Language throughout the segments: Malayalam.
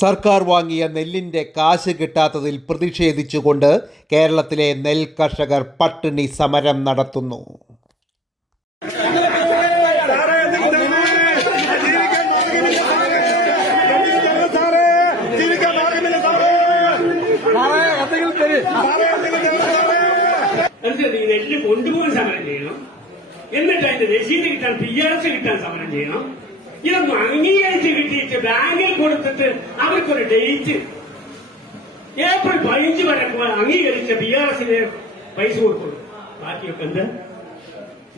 സർക്കാർ വാങ്ങിയ നെല്ലിന്റെ കാശ് കിട്ടാത്തതിൽ പ്രതിഷേധിച്ചുകൊണ്ട് കേരളത്തിലെ നെൽ കർഷകർ പട്ടിണി സമരം നടത്തുന്നു. നെല്ല് കൊണ്ടുപോകാൻ സമരം ചെയ്യണം, എന്നിട്ട് അതിന്റെ രസീത് കിട്ടാൻ PRS കിട്ടാൻ സമരം ചെയ്യണം. ഇതൊന്നും അംഗീകരിച്ച് കിട്ടിയിട്ട് ബാങ്കിൽ കൊടുത്തിട്ട് അവർക്കൊരു ഡേറ്റ് ഏപ്രിൽ 15 വരെ അംഗീകരിച്ച PRSന് പൈസ കൊടുക്കുള്ളൂ. ബാക്കിയൊക്കെ എന്ത്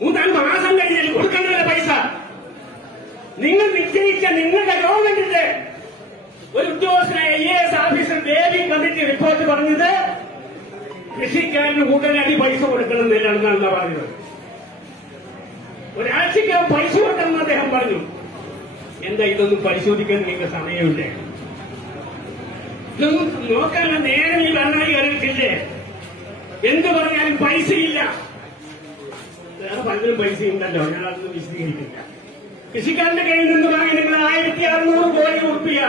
3 മാസം കഴിഞ്ഞാൽ കൊടുക്കേണ്ടതല്ല പൈസ. നിങ്ങൾ നിശ്ചയിച്ച നിങ്ങളുടെ ഗവൺമെന്റിന്റെ ഒരു ഉദ്യോഗസ്ഥനായ IAS ഓഫീസർ ദേവി കമ്മിറ്റി റിപ്പോർട്ട് പറഞ്ഞത് കൃഷിക്കാരന് ഉടനടി പൈസ കൊടുക്കണമെന്നാണെന്നാണ് പറഞ്ഞത്. ഒരാഴ്ചയ്ക്ക് പൈസ കൊടുക്കണമെന്ന് അദ്ദേഹം പറഞ്ഞു. എന്താ ഇതൊന്നും പരിശോധിക്കാൻ നിങ്ങൾക്ക് സമയമില്ലേ? ഇതൊന്നും നോക്കാനുള്ള നേരം ഈ ഭരണാധികാരികൾക്കില്ലേ? എന്ത് പറഞ്ഞാലും പൈസയില്ല. വേറെ പലരും പൈസയുണ്ടല്ലോ, ഞാൻ അതൊന്നും വിശദീകരിക്കില്ല. കൃഷിക്കാരന്റെ കയ്യിൽ നിന്ന് വാങ്ങി നിങ്ങൾ 1600 കോടി ഉറുപ്പിക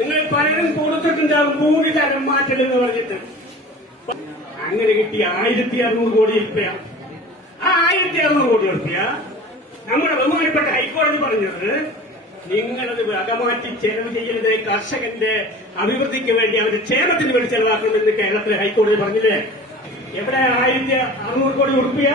നിങ്ങൾ പലരും കൊടുത്തിട്ടുണ്ടാകും ഭൂമി തരം മാറ്റലെന്ന് പറഞ്ഞിട്ട്. അങ്ങനെ കിട്ടിയ 1600 കോടി ഉറുപ്പിക, ആ 1600 കോടി ഉറുപ്പിക നമ്മുടെ ബഹുമാനപ്പെട്ട ഹൈക്കോടതി പറഞ്ഞത് നിങ്ങളത് വകമാറ്റി ചെലവ് ചെയ്യരുത്, കർഷകന്റെ അഭിവൃദ്ധിക്ക് വേണ്ടി അവരുടെ ക്ഷേമത്തിന് വേണ്ടി ചെലവാക്കണമെന്ന് കേരളത്തിലെ ഹൈക്കോടതി പറഞ്ഞില്ലേ? എവിടെ 1600 കോടി ഉറുപ്പിക?